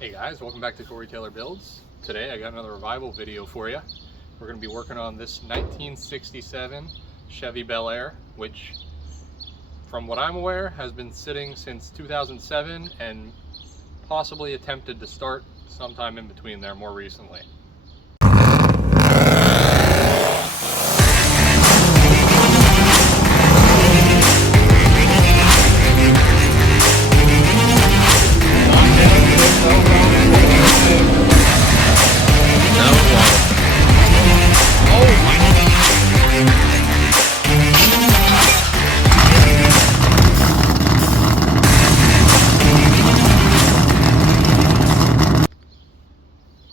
Hey guys, welcome back to Corey Taylor Builds. Today I got another revival video for you. We're going to be working on this 1967 Chevy Belair, which from what I'm aware has been sitting since 2007 and possibly attempted to start sometime in between there more recently.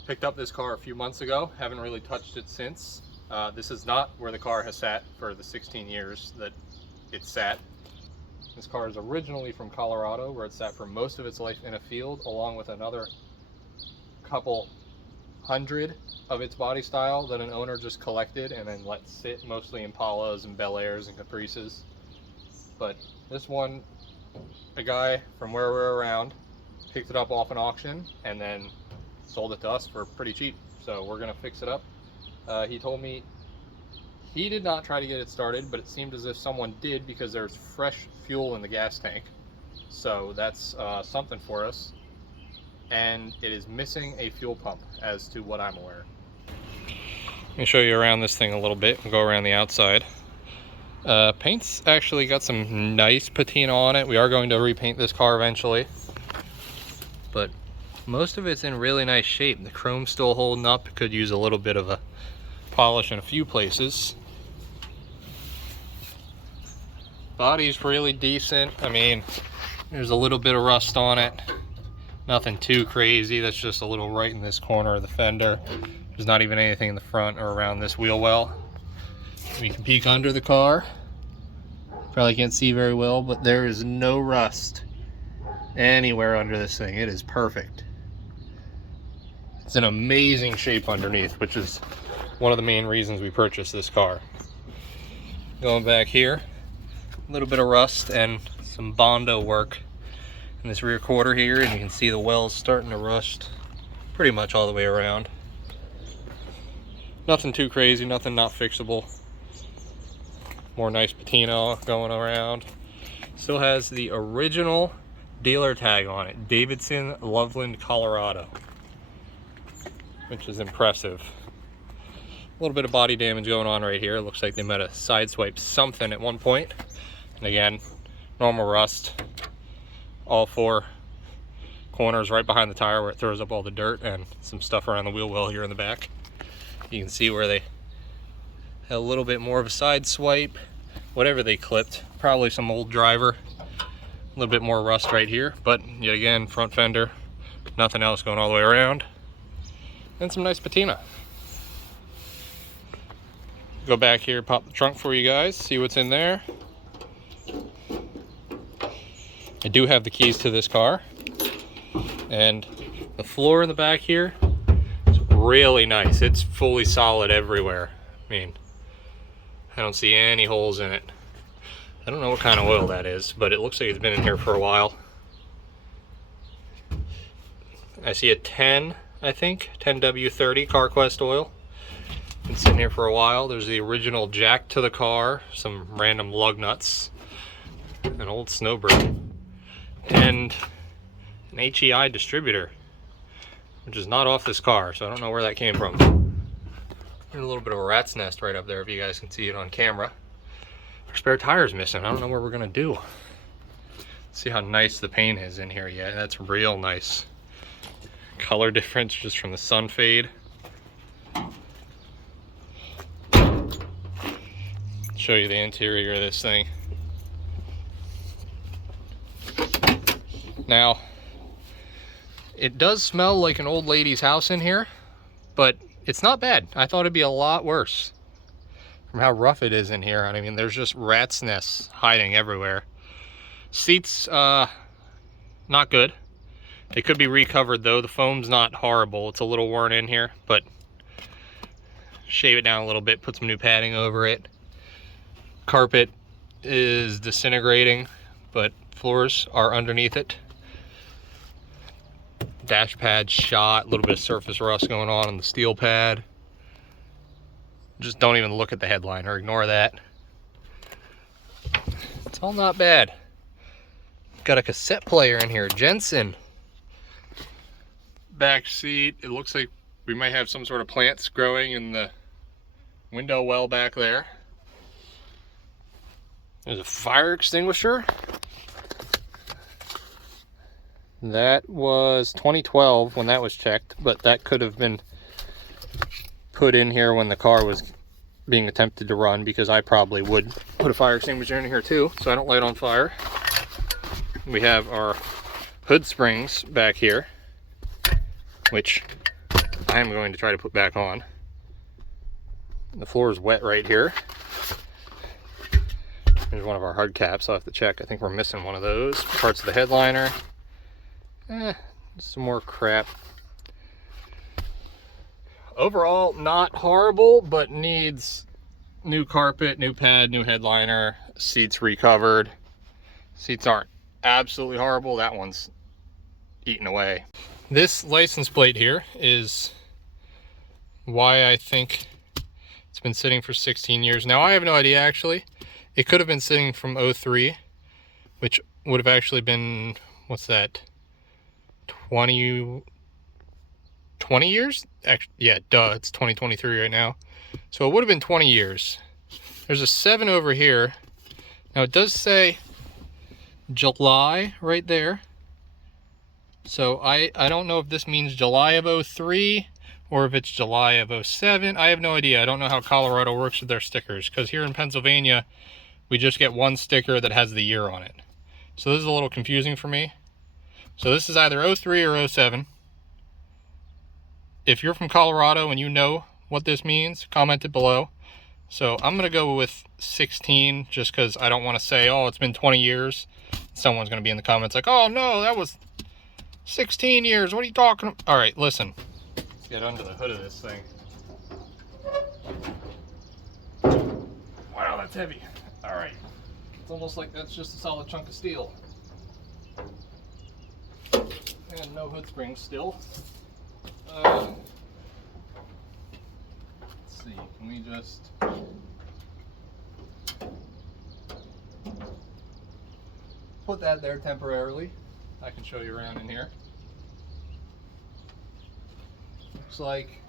Picked up this car a few months ago, haven't really touched it since. This is not where the car has sat for the 16 years that it sat. This car is originally from Colorado, where it sat for most of its life in a field, along with another couple hundred of its body style that an owner just collected and then let sit, mostly Impalas and Belairs and Caprices. But this one, a guy from where we're around picked it up off an auction and then sold it to us for pretty cheap, so we're gonna fix it up. He told me he did not try to get it started, but it seemed as if someone did because there's fresh fuel in the gas tank, so that's something for us. And it is missing a fuel pump, as to what I'm aware. Let me show you around this thing a little bit. We'll go around the outside. Paint's actually got some nice patina on it. We are going to repaint this car eventually, but most of it's in really nice shape. The chrome's still holding up. It could use a little bit of a polish in a few places. Body's really decent. I mean, there's a little bit of rust on it. Nothing too crazy. That's just a little right in this corner of the fender. There's not even anything in the front or around this wheel well. We can peek under the car. Probably can't see very well, but there is no rust anywhere under this thing. It is perfect. It's in amazing shape underneath, which is one of the main reasons we purchased this car. Going back here, a little bit of rust and some Bondo work in this rear quarter here, and you can see the wells starting to rust pretty much all the way around. Nothing too crazy, nothing not fixable. More nice patina going around. Still has the original dealer tag on it, Davidson, Loveland, Colorado, which is impressive. A little bit of body damage going on right here. It looks like they might have sideswiped something at one point. And again, normal rust. All four corners right behind the tire where it throws up all the dirt, and some stuff around the wheel well here in the back. You can see where they had a little bit more of a side swipe. Whatever they clipped, probably some old driver. A little bit more rust right here, but yet again, front fender, nothing else going all the way around. And some nice patina. Go back here, pop the trunk for you guys, see what's in there. I do have the keys to this car, and the floor in the back here is really nice. It's fully solid everywhere. I mean, I don't see any holes in it. I don't know what kind of oil that is, but it looks like it's been in here for a while. I see a 10, I think, 10W30 CarQuest oil. Been sitting here for a while. There's the original jack to the car, some random lug nuts, an old snowbird, and an HEI distributor, which is not off this car, so I don't know where that came from. There's a little bit of a rat's nest right up there if you guys can see it on camera. Our spare tire's missing. I don't know what we're gonna do. See how nice the paint is in here. Yeah, that's real nice. Color difference just from the sun fade. Show you the interior of this thing. Now, it does smell like an old lady's house in here, but it's not bad. I thought it'd be a lot worse from how rough it is in here. I mean, there's just rat's nests hiding everywhere. Seats, not good. They could be recovered though. The foam's not horrible. It's a little worn in here, but shave it down a little bit, put some new padding over it. Carpet is disintegrating, but floors are underneath it. Dash pad shot, a little bit of surface rust going on the steel pad. Just don't even look at the headliner, ignore that. It's all not bad. Got a cassette player in here, Jensen. Back seat, it looks like we might have some sort of plants growing in the window well back there. There's a fire extinguisher. That was 2012 when that was checked, but that could have been put in here when the car was being attempted to run, because I probably would put a fire extinguisher in here too, so I don't light on fire. We have our hood springs back here, which I am going to try to put back on. The floor is wet right here. There's one of our hard caps. I'll have to check. I think we're missing one of those. Parts of the headliner. Some more crap. Overall, not horrible, but needs new carpet, new pad, new headliner, seats recovered. Seats aren't absolutely horrible. That one's eaten away. This license plate here is why I think it's been sitting for 16 years. Now, I have no idea, actually. It could have been sitting from 03, which would have actually been, what's that, 20 years? Actually, yeah, duh, it's 2023 right now. So it would have been 20 years. There's a 7 over here. Now, it does say July right there. So I don't know if this means July of 03 or if it's July of 07. I have no idea. I don't know how Colorado works with their stickers, because here in Pennsylvania, we just get one sticker that has the year on it. So this is a little confusing for me. So this is either 03 or 07. If you're from Colorado and you know what this means, comment it below. So I'm going to go with 16, just because I don't want to say, oh, it's been 20 years. Someone's going to be in the comments like, oh, no, that was 16 years. What are you talking about? All right, listen. Let's get under the hood of this thing. Wow, that's heavy. All right. It's almost like that's just a solid chunk of steel. And no hood springs still. Let's see, can we just put that there temporarily? I can show you around in here. Looks like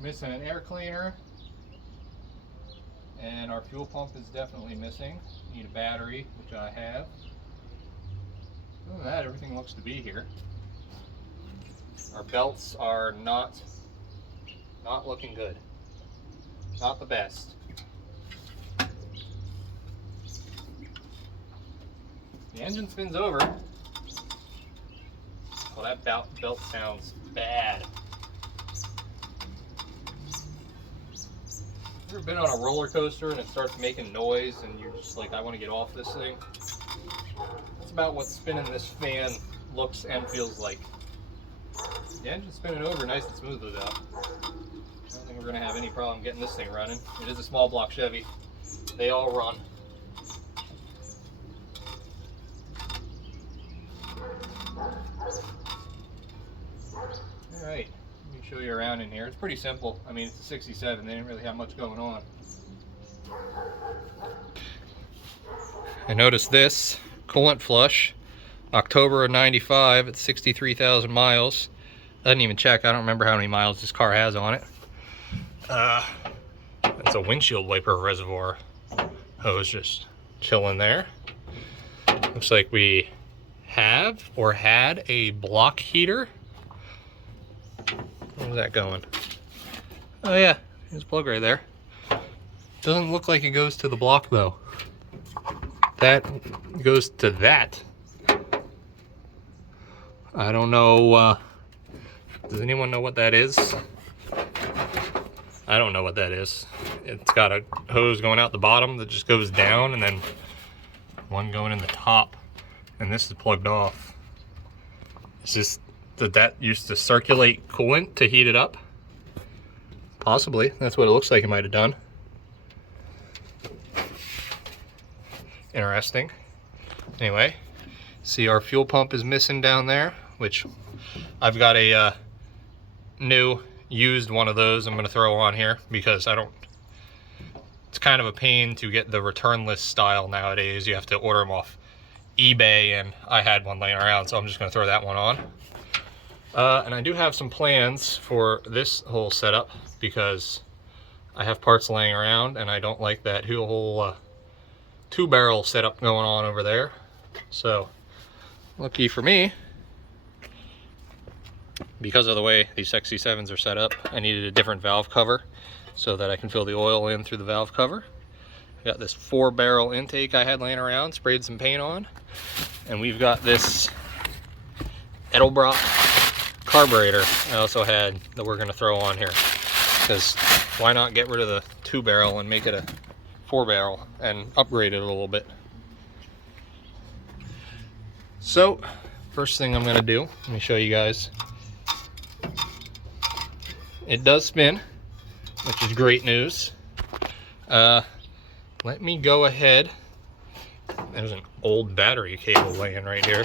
missing an air cleaner, and our fuel pump is definitely missing. Need a battery, which I have. Other than that, everything looks to be here. Our belts are not looking good. Not the best. The engine spins over. Well, that belt sounds bad. Ever been on a roller coaster and it starts making noise and you're just like, I want to get off this thing? That's about what spinning this fan looks and feels like. The engine's spinning over nice and smoothly though. I don't think we're going to have any problem getting this thing running. It is a small block Chevy. They all run. Alright, let me show you around in here. It's pretty simple. I mean, it's a 67. They didn't really have much going on. I noticed this coolant flush, October of 95 at 63,000 miles. I didn't even check. I don't remember how many miles this car has on it. It's a windshield wiper reservoir hose just chilling there. Looks like we have or had a block heater. Where's that going? Oh yeah, there's a plug right there. Doesn't look like it goes to the block though. That goes to that. I don't know, does anyone know what that is? I don't know what that is. It's got a hose going out the bottom that just goes down, and then one going in the top, and this is plugged off. It's just that used to circulate coolant to heat it up. Possibly, that's what it looks like it might have done. Interesting. Anyway, see, our fuel pump is missing down there. which I've got a new used one of those I'm going to throw on here because it's kind of a pain to get the returnless style nowadays. You have to order them off eBay, and I had one laying around, so I'm just going to throw that one on. And I do have some plans for this whole setup because I have parts laying around and I don't like that whole 2-barrel setup going on over there. So lucky for me, because of the way these XC7s are set up, I needed a different valve cover so that I can fill the oil in through the valve cover. I got this 4-barrel intake I had laying around, sprayed some paint on, and we've got this edelbrock carburetor I also had that we're going to throw on here, because why not get rid of the 2-barrel and make it a 4-barrel and upgrade it a little bit. So first thing I'm going to do, let me show you guys. It does spin, which is great news. Let me go ahead. There's an old battery cable laying right here.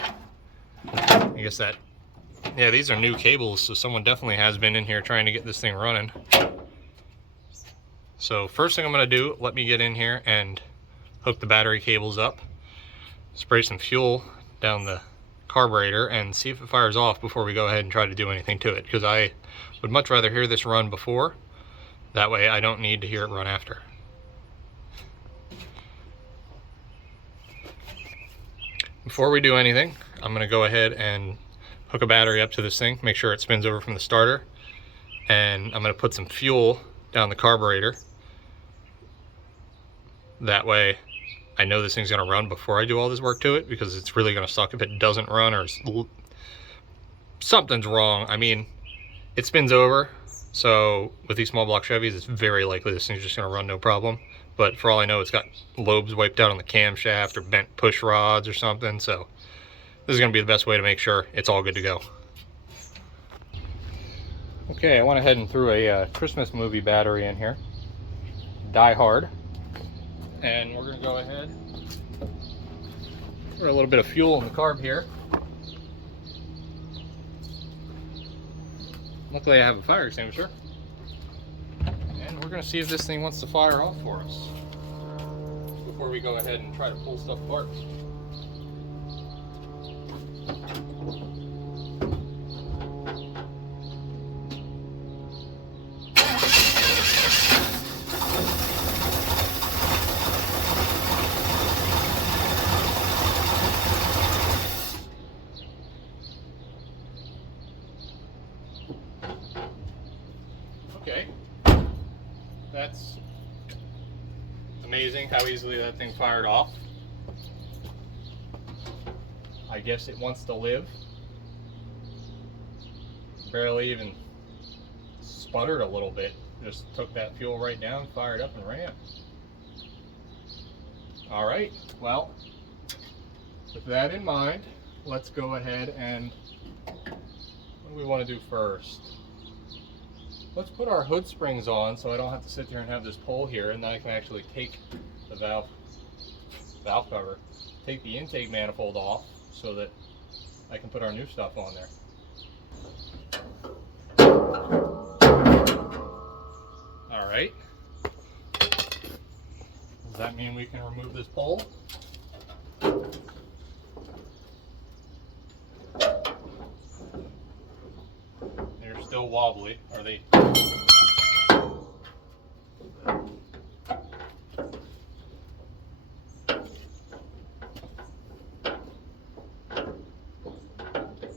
I guess that, yeah, these are new cables, so someone definitely has been in here trying to get this thing running. So first thing I'm going to do, let me get in here and hook the battery cables up, spray some fuel down the carburetor, and see if it fires off before we go ahead and try to do anything to it, because I would much rather hear this run before. That way I don't need to hear it run after. Before we do anything, I'm going to go ahead and hook a battery up to this thing, make sure it spins over from the starter, and I'm going to put some fuel down the carburetor. That way I know this thing's going to run before I do all this work to it, because it's really going to suck if it doesn't run or something's wrong. I mean, it spins over, so with these small block Chevys, it's very likely this thing's just going to run no problem. But for all I know, it's got lobes wiped out on the camshaft or bent push rods or something. So this is going to be the best way to make sure it's all good to go. Okay, I went ahead and threw a Christmas movie battery in here, Die Hard. And we're going to go ahead, throw a little bit of fuel in the carb here. Luckily I have a fire extinguisher. And we're going to see if this thing wants to fire off for us before we go ahead and try to pull stuff apart. Okay, that's amazing how easily that thing fired off. I guess it wants to live. Barely even sputtered a little bit. Just took that fuel right down, fired up, and ran. All right, well, with that in mind, let's go ahead and, what do we want to do first? Let's put our hood springs on so I don't have to sit there and have this pole here, and then I can actually take the valve cover, take the intake manifold off so that I can put our new stuff on there. All right. Does that mean we can remove this pole? They're still wobbly. Are they?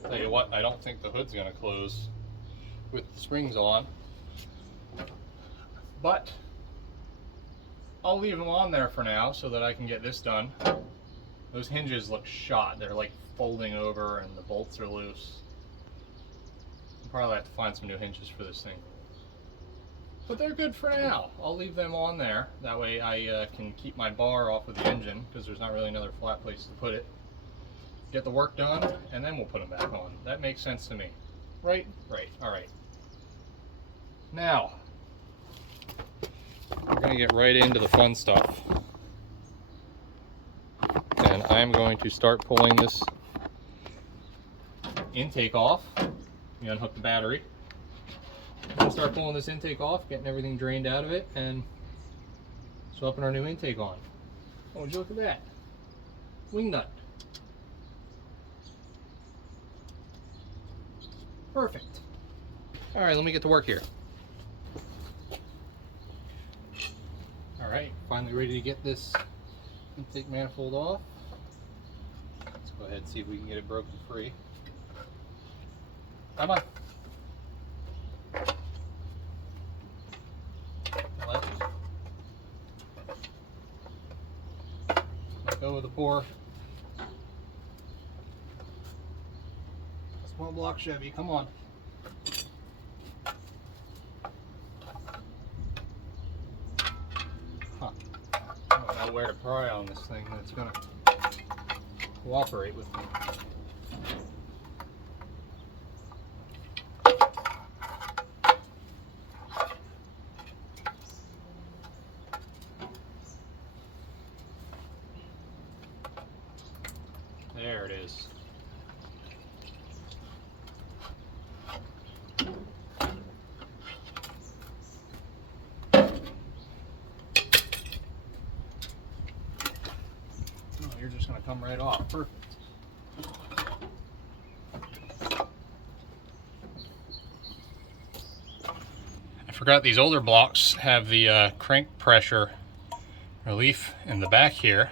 Tell you what, I don't think the hood's going to close with the springs on, but I'll leave them on there for now so that I can get this done. Those hinges look shot. They're like folding over and the bolts are loose. I'll probably have to find some new hinges for this thing. But they're good for now. I'll leave them on there. That way I can keep my bar off of the engine, because there's not really another flat place to put it. Get the work done, and then we'll put them back on. That makes sense to me. Right? Right. All right. Now, we're going to get right into the fun stuff. And I'm going to start pulling this intake off. We unhook the battery. We'll start pulling this intake off, getting everything drained out of it, and swapping our new intake on. Oh, would you look at that? Wing nut. Perfect. All right, let me get to work here. All right, finally ready to get this intake manifold off. Let's go ahead and see if we can get it broken free. Come on. Let go of the poor small block Chevy. Come on. Huh. I don't know where to pry on this thing that's going to cooperate with me. There it is. Oh, you're just going to come right off. Perfect. I forgot these older blocks have the crank pressure relief in the back here.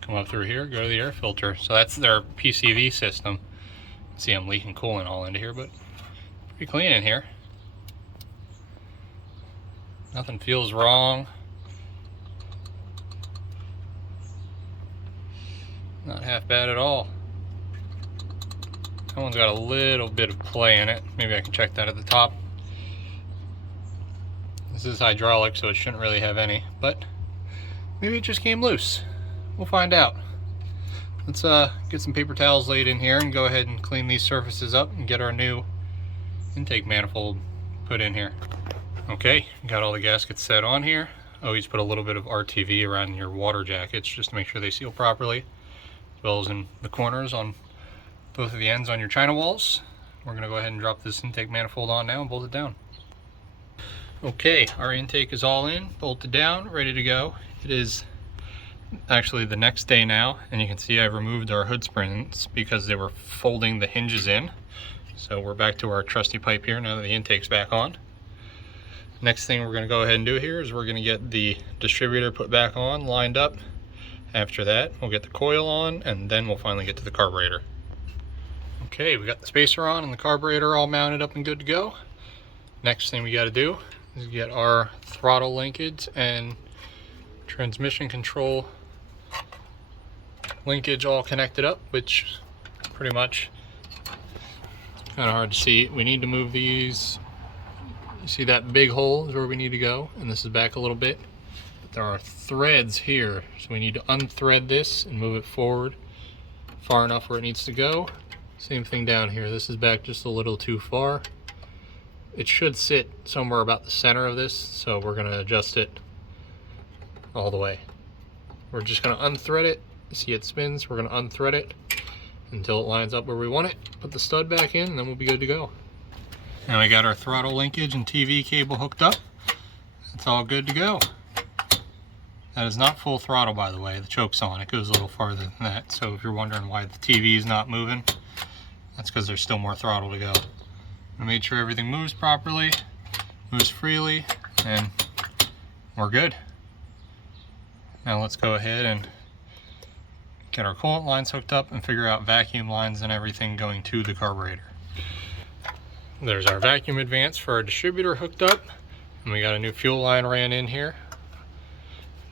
Come up through here, go to the air filter. So that's their PCV system. See, I'm leaking coolant all into here, but pretty clean in here. Nothing feels wrong. Not half bad at all. That one's got a little bit of play in it. Maybe I can check that at the top. This is hydraulic, so it shouldn't really have any, but maybe it just came loose. We'll find out. Let's get some paper towels laid in here and go ahead and clean these surfaces up and get our new intake manifold put in here. Okay, got all the gaskets set on here. Always put a little bit of RTV around your water jackets just to make sure they seal properly, as well as in the corners on both of the ends on your china walls. We're going to go ahead and drop this intake manifold on now and bolt it down. Okay, our intake is all in, bolted down, ready to go. It is actually the next day now, and you can see I've removed our hood springs because they were folding the hinges in. So we're back to our trusty pipe here now that the intake's back on. Next thing we're going to go ahead and do here is we're going to get the distributor put back on, lined up. After that, we'll get the coil on, and then we'll finally get to the carburetor. Okay, we got the spacer on and the carburetor all mounted up and good to go. Next thing we got to do is get our throttle linkage and transmission control linkage all connected up, which pretty much kind of hard to see. We need to move these. You see that big hole is where we need to go, and this is back a little bit. But there are threads here, so we need to unthread this and move it forward far enough where it needs to go. Same thing down here. This is back just a little too far. It should sit somewhere about the center of this, so we're going to adjust it all the way. We're just going to unthread it. See, it spins. We're going to unthread it until it lines up where we want it. Put the stud back in, and then we'll be good to go. Now we got our throttle linkage and TV cable hooked up. It's all good to go. That is not full throttle, by the way. The choke's on. It goes a little farther than that. So if you're wondering why the TV is not moving, that's because there's still more throttle to go. I made sure everything moves properly, moves freely, and we're good. Now let's go ahead and get our coolant lines hooked up and figure out vacuum lines and everything going to the carburetor. There's our vacuum advance for our distributor hooked up, and we got a new fuel line ran in here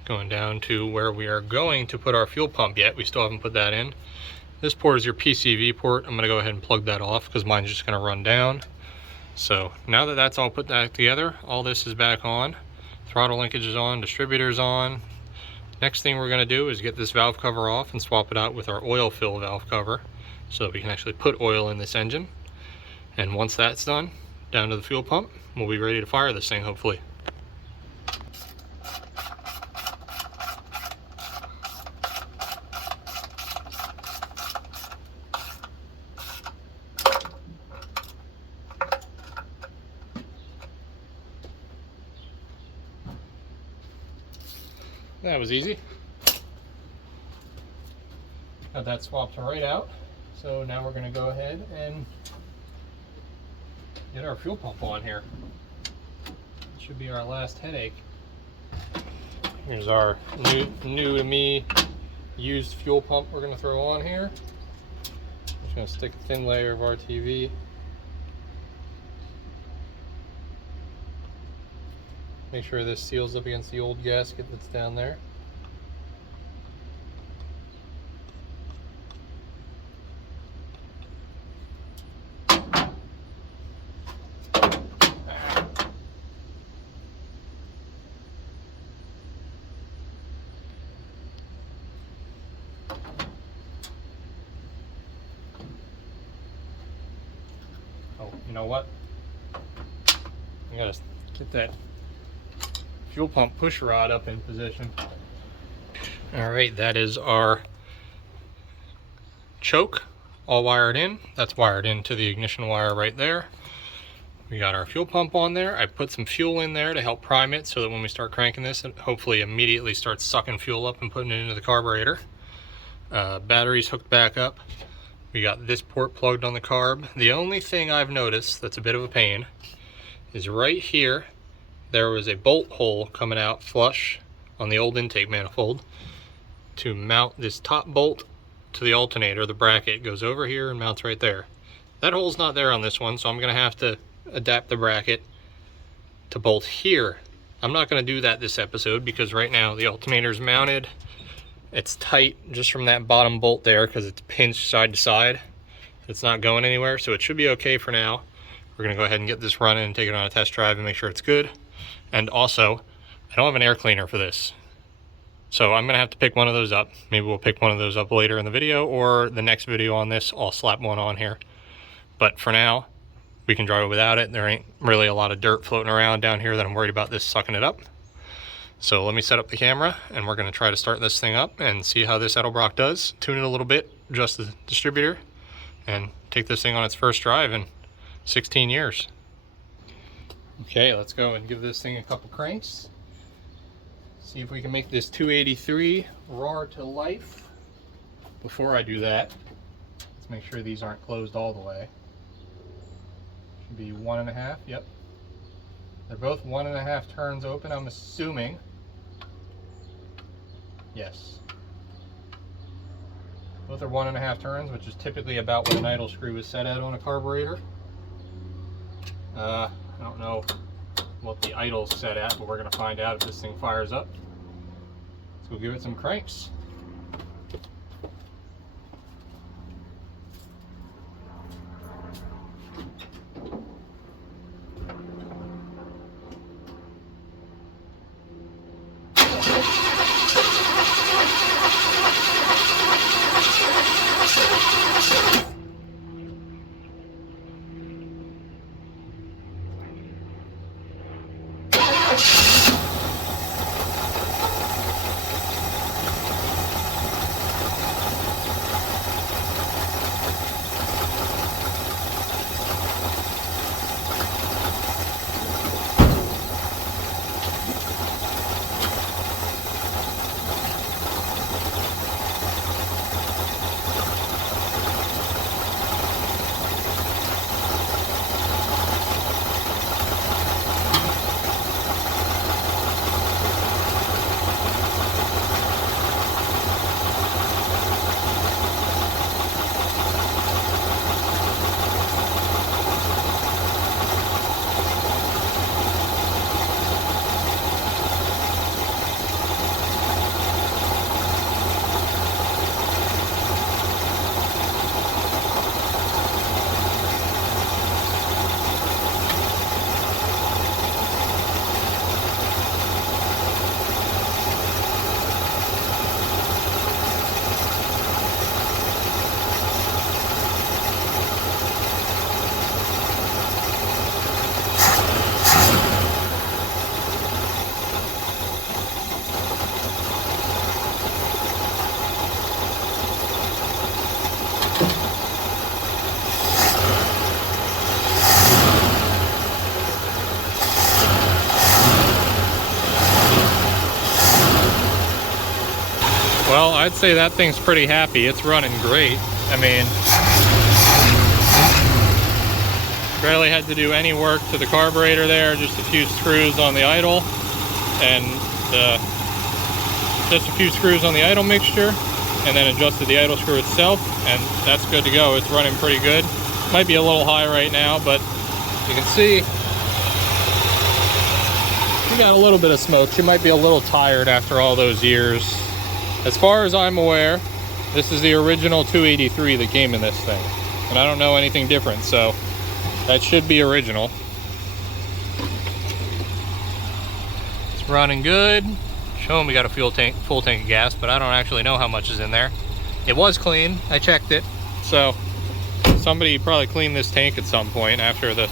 going down to where we are going to put our fuel pump yet. We still haven't put that in. This port is your PCV port. I'm going to go ahead and plug that off because mine's just going to run down. So now that that's all put back together, all this is back on. Throttle linkage is on, distributor's on. Next thing we're going to do is get this valve cover off and swap it out with our oil fill valve cover so that we can actually put oil in this engine. And once that's done, down to the fuel pump, we'll be ready to fire this thing hopefully. That was easy. Got that swapped right out. So now we're going to go ahead and get our fuel pump on here. It should be our last headache. Here's our new to me used fuel pump we're going to throw on here. Just going to stick a thin layer of RTV. Make sure this seals up against the old gasket that's down there. Oh, you know what? I gotta get that fuel pump push rod up in position. All right, that is our choke all wired in. That's wired into the ignition wire right there. We got our fuel pump on there. I put some fuel in there to help prime it so that when we start cranking this, it hopefully immediately starts sucking fuel up and putting it into the carburetor. Battery's hooked back up. We got this port plugged on the carb. The only thing I've noticed that's a bit of a pain is right here, there was a bolt hole coming out flush on the old intake manifold. To mount this top bolt to the alternator, the bracket goes over here and mounts right there. That hole's not there on this one, so I'm gonna have to adapt the bracket to bolt here. I'm not gonna do that this episode because right now the alternator's mounted. It's tight just from that bottom bolt there because it's pinched side to side. It's not going anywhere, so it should be okay for now. We're gonna go ahead and get this running and take it on a test drive and make sure it's good. And also, I don't have an air cleaner for this. So I'm gonna have to pick one of those up. Maybe we'll pick one of those up later in the video, or the next video on this, I'll slap one on here. But for now, we can drive it without it. There ain't really a lot of dirt floating around down here that I'm worried about this sucking it up. So let me set up the camera and we're gonna try to start this thing up and see how this edelbrock does. Tune it a little bit, adjust the distributor, and take this thing on its first drive in 16 years. Okay, let's go and give this thing a couple cranks. See if we can make this 283 roar to life. Before I do that, let's make sure these aren't closed all the way. Should be 1.5, yep. They're both 1.5 turns open, I'm assuming. Yes. Both are 1.5 turns, which is typically about what an idle screw is set at on a carburetor. I don't know what the idle's set at, but we're going to find out if this thing fires up. Let's go give it some cranks. I'd say that thing's pretty happy. It's running great. I mean, barely had to do any work to the carburetor there, just a few screws on the idle, and just a few screws on the idle mixture, and then adjusted the idle screw itself, and that's good to go. It's running pretty good. Might be a little high right now, but you can see she got a little bit of smoke. She might be a little tired after all those years. As far as I'm aware, this is the original 283 that came in this thing, and I don't know anything different, so that should be original. It's running good. Showing we got a full tank of gas, but I don't actually know how much is in there. It was clean. I checked it. So somebody probably cleaned this tank at some point after the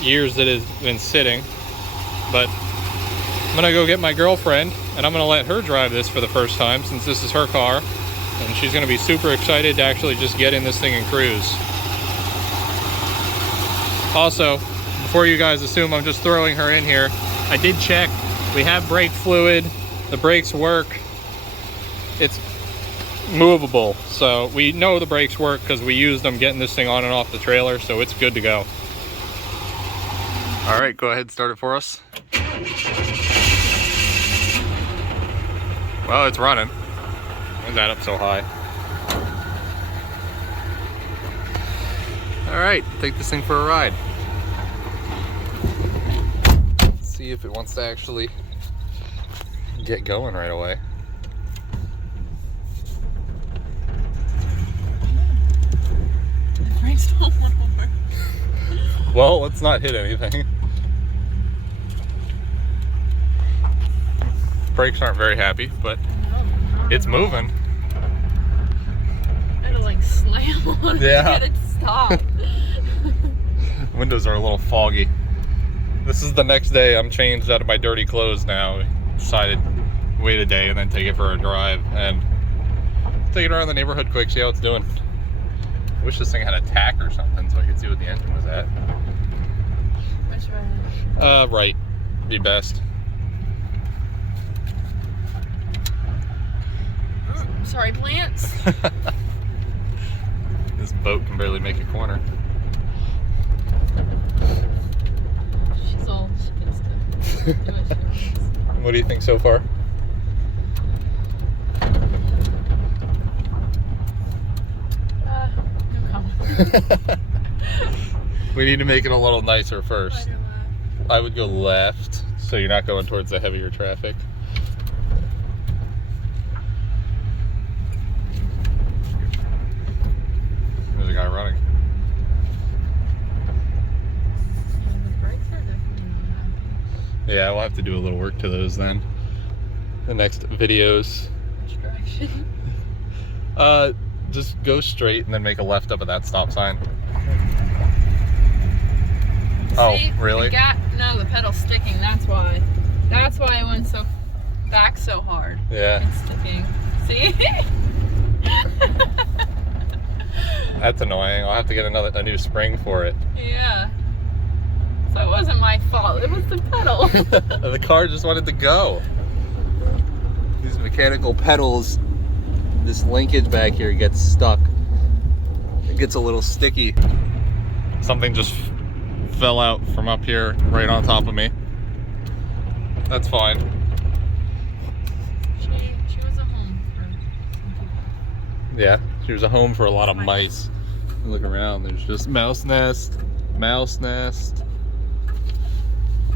years that it's been sitting. But I'm gonna go get my girlfriend and I'm gonna let her drive this for the first time since this is her car, and she's gonna be super excited to actually just get in this thing and cruise. Also, before you guys assume I'm just throwing her in here, I did check. We have brake fluid. The brakes work. It's movable, so we know the brakes work because we used them getting this thing on and off the trailer, so it's good to go. All right, go ahead and start it for us. Well, it's running. Why is that up so high? All right, take this thing for a ride. Let's see if it wants to actually get going right away. The brakes don't work. Well, let's not hit anything. Brakes aren't very happy, but it's moving. I had to like slam on it to get it to stop. Windows are a little foggy. This is the next day. I'm changed out of my dirty clothes now. Decided wait a day and then take it for a drive and take it around the neighborhood quick, see how it's doing. I wish this thing had a tack or something so I could see what the engine was at. Which way? Right. Be best. Sorry, plants. This boat can barely make a corner. She's all she gets to do what she wants. What do you think so far? No comment. We need to make it a little nicer first. I would go left, so you're not going towards the heavier traffic. There's a guy running. Yeah, we'll have to do a little work to those then. The next videos. Which direction? Just go straight and then make a left up at that stop sign. Oh, See, really? No, the pedal's sticking. That's why. That's why I went so back so hard. Yeah. It's sticking. See? That's annoying. I'll have to get a new spring for it. Yeah. So it wasn't my fault. It was the pedal. The car just wanted to go. These mechanical pedals, this linkage back here gets stuck. It gets a little sticky. Something just fell out from up here right on top of me. That's fine. She was a home for some people. Yeah, she was a home for a lot of mice. Look around, there's just mouse nest, mouse nest,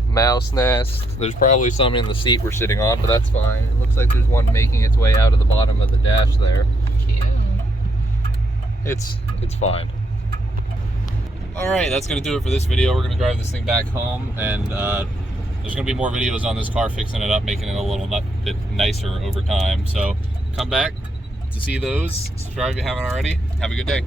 mouse nest. There's probably some in the seat we're sitting on, but that's fine. It looks like there's one making its way out of the bottom of the dash there. Cute. It's fine. All right, that's gonna do it for this video. We're gonna drive this thing back home, and there's gonna be more videos on this car, fixing it up, making it a little bit nicer over time. So come back to see those. Subscribe if you haven't already. Have a good day.